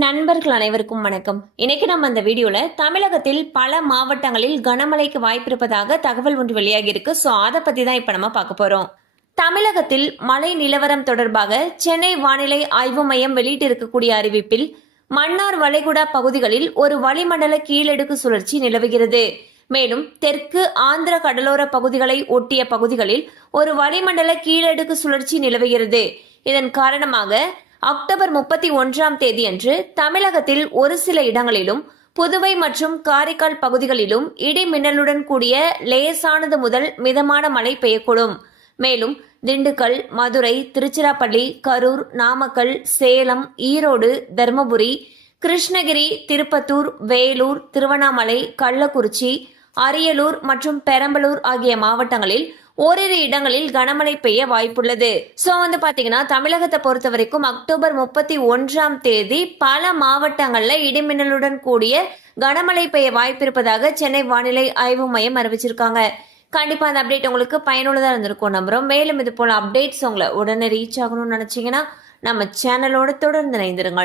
நண்பர்கள் அனைவருக்கும் வணக்கம். இன்னைக்கு நம்ம அந்த வீடியோல தமிழகத்தில் பல மாவட்டங்களில் கனமழைக்கு வாய்ப்பு இருப்பதாக தகவல் ஒன்று வெளியாகி இருக்கு. சோ அதை பத்தி தான் இப்ப நம்ம பார்க்க போறோம். தமிழகத்தில் மழை நிலவரம் தொடர்பாக சென்னை வானிலை ஆய்வு மையம் வெளியிட்டிருக்கக்கூடிய அறிவிப்பில் மன்னார் வளைகுடா பகுதிகளில் ஒரு வளிமண்டல கீழடுக்கு சுழற்சி நிலவுகிறது. மேலும் தெற்கு ஆந்திர கடலோர பகுதிகளை ஒட்டிய பகுதிகளில் ஒரு வளிமண்டல கீழடுக்கு சுழற்சி நிலவுகிறது. இதன் காரணமாக அக்டோபர் 31ஆம் தேதியன்று தமிழகத்தில் ஒரு சில இடங்களிலும் புதுவை மற்றும் காரைக்கால் பகுதிகளிலும் இடி மின்னலுடன் கூடிய லேசானது முதல் மிதமான மழை பெய்யக்கூடும். மேலும் திண்டுக்கல், மதுரை, திருச்சிராப்பள்ளி, கரூர், நாமக்கல், சேலம், ஈரோடு, தர்மபுரி, கிருஷ்ணகிரி, திருப்பத்தூர், வேலூர், திருவண்ணாமலை, கள்ளக்குறிச்சி, அரியலூர் மற்றும் பெரம்பலூர் ஆகிய மாவட்டங்களில் ஓரிரு இடங்களில் கனமழை பெய்ய வாய்ப்புள்ளது. சோ பாத்தீங்கன்னா தமிழகத்தை பொறுத்த வரைக்கும் அக்டோபர் 31ஆம் தேதி பல மாவட்டங்கள்ல இடிமின்னலுடன் கூடிய கனமழை பெய்ய வாய்ப்பு இருப்பதாக சென்னை வானிலை ஆய்வு மையம் அறிவிச்சிருக்காங்க. கண்டிப்பா அந்த அப்டேட் உங்களுக்கு பயனுள்ளதா இருந்திருக்கும் நம்புறோம். மேலும் இது போல அப்டேட்ஸ் உங்களை உடனே ரீச் ஆகணும்னு நினைச்சீங்கன்னா நம்ம சேனலோட தொடர்ந்து இணைந்திருங்கள்.